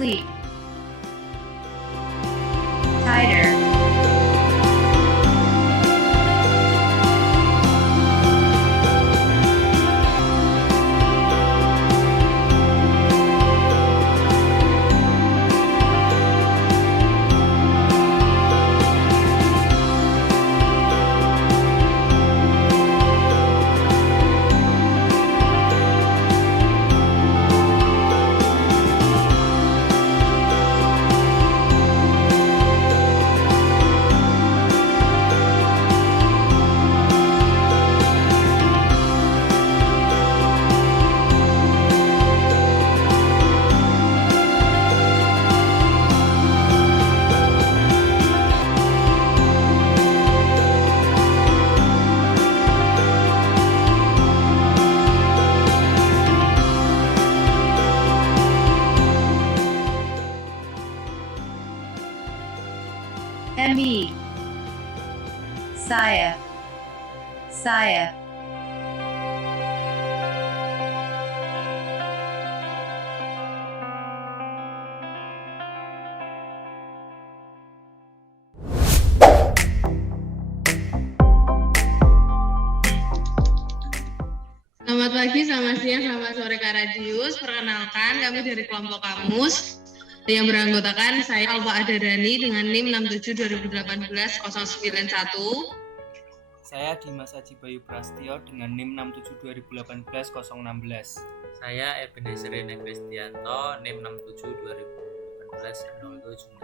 sleep. Tighter. ME. Saya. Selamat pagi, selamat siang, selamat sore Kak Radius. Perkenalkan, kami dari kelompok Kamus yang beranggotakan saya Alfa Adadani dengan NIM 67 2018 091. Saya Dimas Aji Bayu Prastio dengan NIM 67 2018 016. Saya Ebenezer Rene Kristianto, NIM 67 2018 07.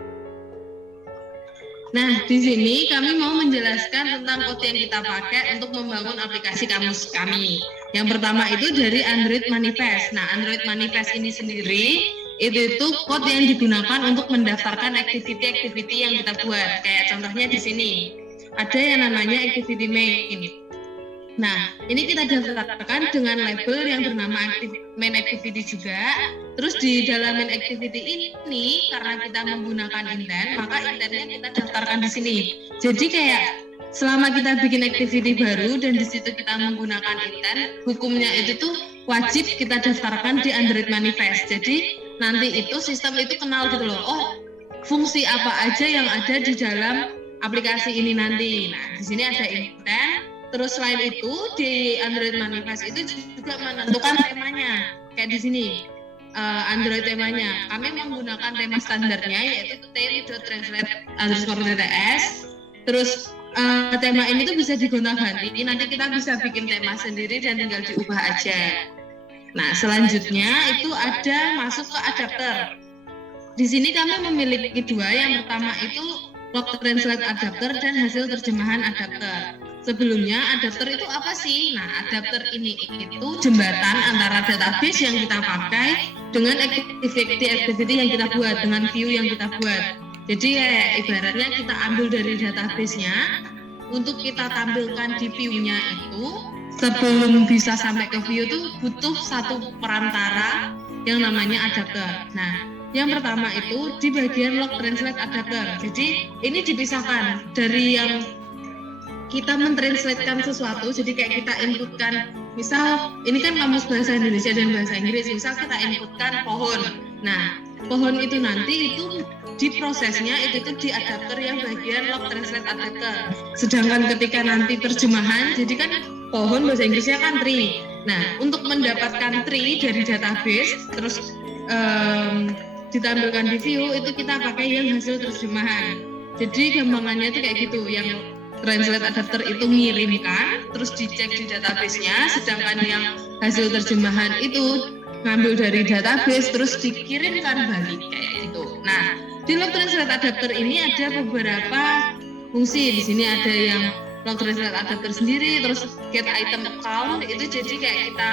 Nah, di sini kami mau menjelaskan tentang kode yang kita pakai untuk membangun aplikasi Kamus kami. Yang pertama itu dari Android Manifest. Nah, Android Manifest ini sendiri itu kode yang digunakan untuk mendaftarkan activity yang kita buat. Kayak contohnya di sini ada yang namanya activity main. Nah, ini kita daftarkan dengan label yang bernama main activity juga. Terus di dalam main activity ini karena kita menggunakan intent, maka intentnya kita daftarkan di sini. Jadi kayak selama kita bikin activity baru dan di situ kita menggunakan intent, hukumnya itu tuh wajib kita daftarkan di Android Manifest. Jadi nanti itu sistem itu kenal gitu loh. Oh, fungsi apa aja yang ada di dalam aplikasi ini nanti. Nah, di sini ada intent. Terus selain itu di Android Manifest itu juga menentukan temanya. Kayak di sini Android temanya. Kami menggunakan tema standarnya yaitu theme.translate_tts. Terus tema ini tuh bisa digonta-ganti. Nanti kita bisa bikin tema sendiri dan tinggal diubah aja. Nah, selanjutnya itu ada masuk ke adapter. Di sini kami memiliki dua. Yang pertama itu log translate adapter dan hasil terjemahan adapter. Sebelumnya adapter itu apa sih? Nah, adapter ini itu jembatan antara database yang kita pakai dengan activity yang kita buat, dengan view yang kita buat. Jadi ibaratnya kita ambil dari database-nya untuk kita tampilkan di view-nya itu. Sebelum bisa sampai ke view itu butuh satu perantara yang namanya adapter. Nah, yang pertama itu di bagian log translate adapter. Jadi ini dipisahkan dari yang kita mentranslatekan sesuatu. Jadi kayak kita inputkan, misal ini kan kamus bahasa Indonesia dan bahasa Inggris. Misal kita inputkan pohon. Nah, pohon itu nanti itu diprosesnya itu di adapter yang bagian log translate adapter. Sedangkan ketika nanti terjemahan, jadi kan pohon bahasa Inggrisnya kan tree. Nah, untuk mendapatkan tree dari database, terus ditampilkan di view, itu kita pakai yang hasil terjemahan. Jadi gampangannya itu kayak gitu, yang translate adapter itu ngirimkan, terus dicek di database-nya, sedangkan yang hasil terjemahan itu ngambil dari database, terus dikirimkan balik kayak gitu. Nah, di log translate adapter ini ada beberapa fungsi. Di sini ada yang log translate adapter sendiri, terus get item account itu jadi kayak kita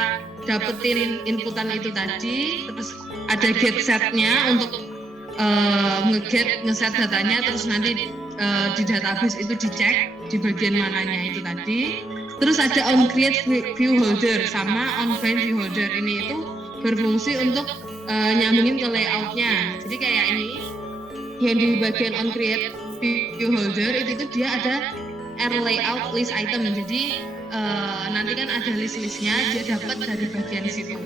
dapetin inputan itu tadi, terus ada get set-nya untuk ngeset datanya, terus nanti di database itu dicek di bagian mananya itu tadi. Terus ada on create view holder sama on find view holder, ini itu berfungsi untuk nyambungin ke layoutnya. Jadi kayak ini yang di bagian on create view holder itu tuh dia ada layout list item. Jadi nanti kan ada list-listnya, dia dapat dari bagian situ.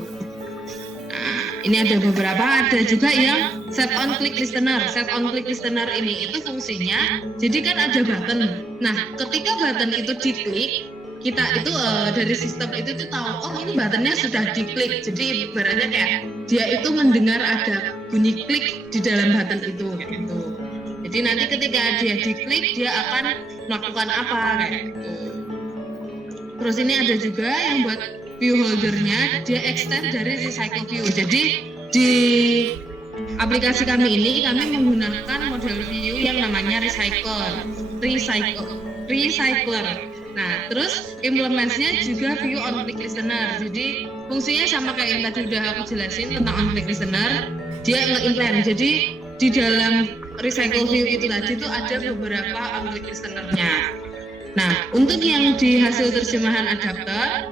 Nah, ini ada beberapa, ada juga yang set on click listener. Set on click listener ini itu fungsinya, jadi kan ada button. Nah, ketika button itu diklik, kita itu dari sistem itu tuh tahu, oh ini buttonnya sudah diklik. Jadi ibaratnya kayak dia itu mendengar ada bunyi klik di dalam button itu gitu. Jadi nanti ketika dia diklik, dia akan melakukan apa kayak gitu. Terus ini ada juga yang buat view holdernya, dia extend dari recycle view. Jadi di aplikasi kami ini kami menggunakan model view yang namanya recycler. Nah, terus implementasinya juga view on click listener. Jadi fungsinya sama kayak yang tadi udah aku jelasin tentang on click listener. Dia nge-implement. Jadi di dalam recycle view itu tadi itu ada beberapa on click listener-nya. Nah, untuk yang di hasil terjemahan adapter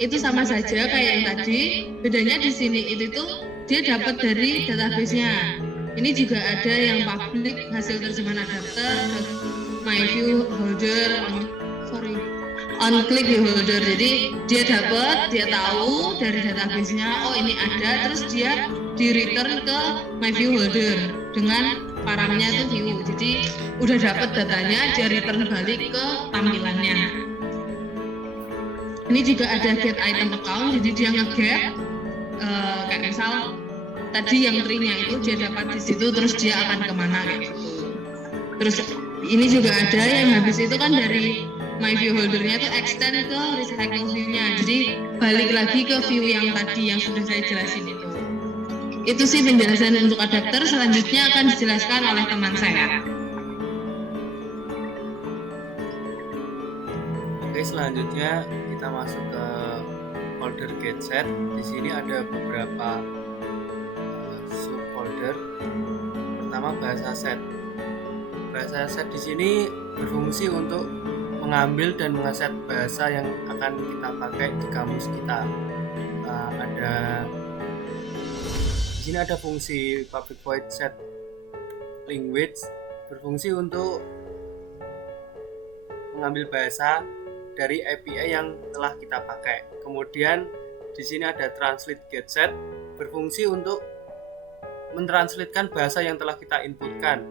itu sama saja kayak yang tadi, bedanya di sini itu tuh dia dapat dari database-nya. Ini juga ada yang public hasil terjemahan adapter, my view holder, on click view holder. Jadi dia dapat, dia tahu dari database-nya, oh ini ada, terus dia di return ke my view holder dengan paramnya itu view. Jadi udah dapat datanya, dia return balik ke tampilannya. Ini juga ada get item account, jadi dia nge-get kayak misal tadi yang tree-nya itu dia dapat di situ, terus dia akan kemana kayak gitu. Terus ini juga ada yang habis itu kan dari my view holder-nya itu extend ke recycle view-nya, jadi balik lagi ke view yang tadi yang sudah saya jelasin itu. Itu sih penjelasan untuk adapter. Selanjutnya akan dijelaskan oleh teman saya. Oke, selanjutnya kita masuk ke folder getset. Di sini ada beberapa subfolder. Pertama bahasa set. Bahasa set di sini berfungsi untuk mengambil dan mengeset bahasa yang akan kita pakai di kamus kita. Di sini ada fungsi public void set language, berfungsi untuk mengambil bahasa dari API yang telah kita pakai. Kemudian di sini ada translate getset, berfungsi untuk mentranslatekan bahasa yang telah kita inputkan.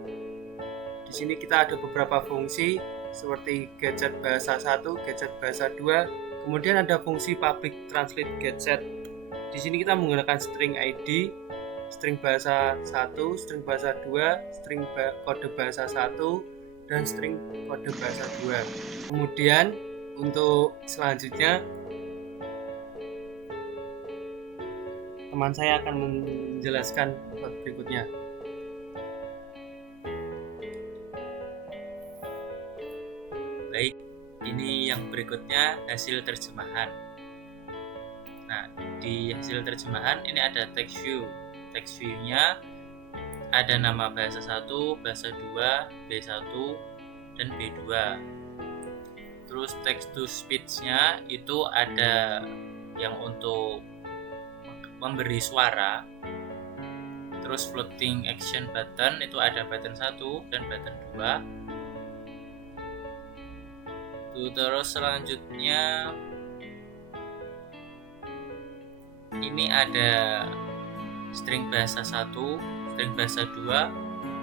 Di sini kita ada beberapa fungsi seperti getset bahasa 1, getset bahasa 2. Kemudian ada fungsi public translate getset. Di sini kita menggunakan string ID, string bahasa 1, string bahasa 2, string kode bahasa 1, dan string kode bahasa 2. Kemudian untuk selanjutnya teman saya akan menjelaskan berikutnya. Baik, ini yang berikutnya hasil terjemahan. Nah, di hasil terjemahan ini ada text view. Text view-nya ada nama bahasa 1, bahasa 2, B1, dan B2. Terus text to speech-nya itu ada yang untuk memberi suara. Terus floating action button itu ada button 1 dan button 2. Terus selanjutnya ini ada string bahasa 1, string bahasa 2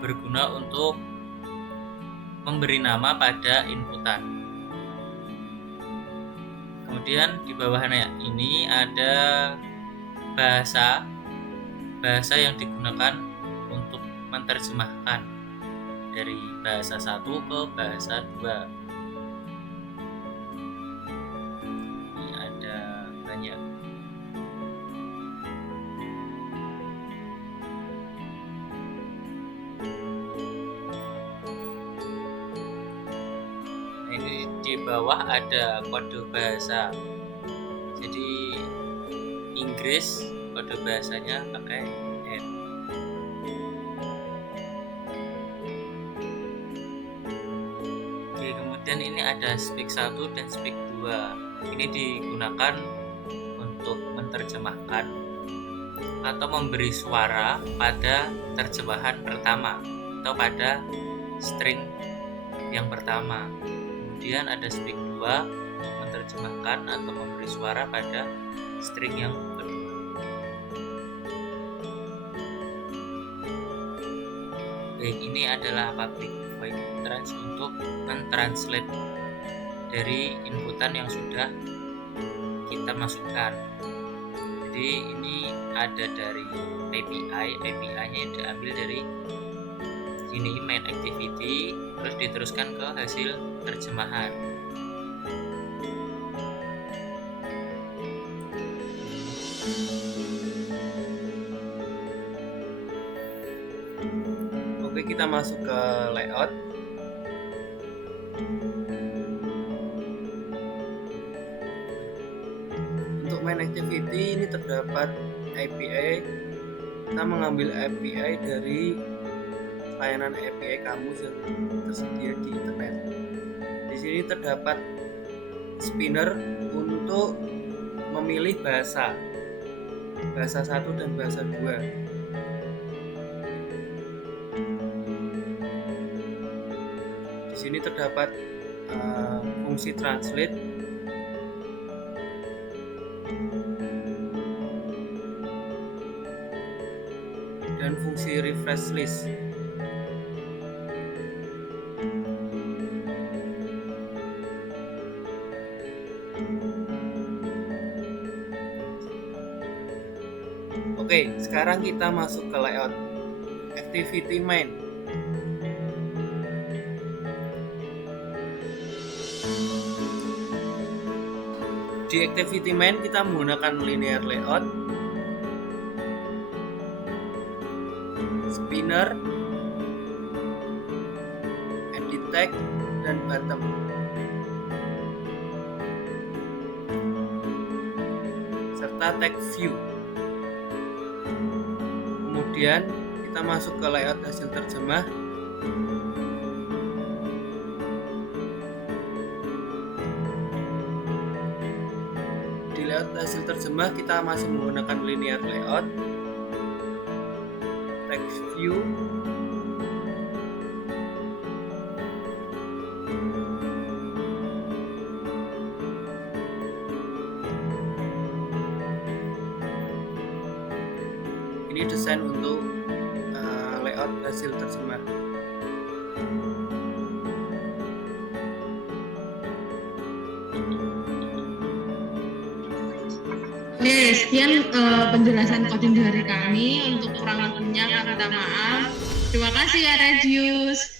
berguna untuk memberi nama pada inputan. Kemudian di bawahnya ini ada bahasa yang digunakan untuk menerjemahkan dari bahasa 1 ke bahasa 2. Ini ada banyak. Ini di bawah ada kode bahasa. Jadi Inggris kode bahasanya pakai N. Oke, kemudian ini ada speak 1 dan speak 2. Ini digunakan untuk menerjemahkan atau memberi suara pada terjemahan pertama atau pada string yang pertama. Kemudian ada speak 2 untuk menerjemahkan atau memberi suara pada string yang kedua. ini adalah public void entrance untuk mentranslate dari inputan yang sudah kita masukkan. Jadi ini ada dari API-nya diambil dari sini main activity, terus diteruskan ke hasil terjemahan. Oke, kita masuk ke layout. Untuk main activity ini terdapat API. Kita mengambil API dari layanan API kamus yang tersedia di internet. Di sini terdapat spinner untuk memilih bahasa 1 dan bahasa 2. Di sini terdapat fungsi translate dan fungsi refresh list. Oke, sekarang kita masuk ke layout activity main. Di activity main kita menggunakan linear layout, spinner, edit tag, dan bottom. Serta tag view. Kemudian kita masuk ke layout hasil terjemah. Di layout hasil terjemah kita masih menggunakan linear layout, text view, ini desain untuk layout hasil terjemah. Oke, sekian penjelasan coding dari kami. Untuk kurang lebihnya kami minta maaf. Terima kasih ya Regius.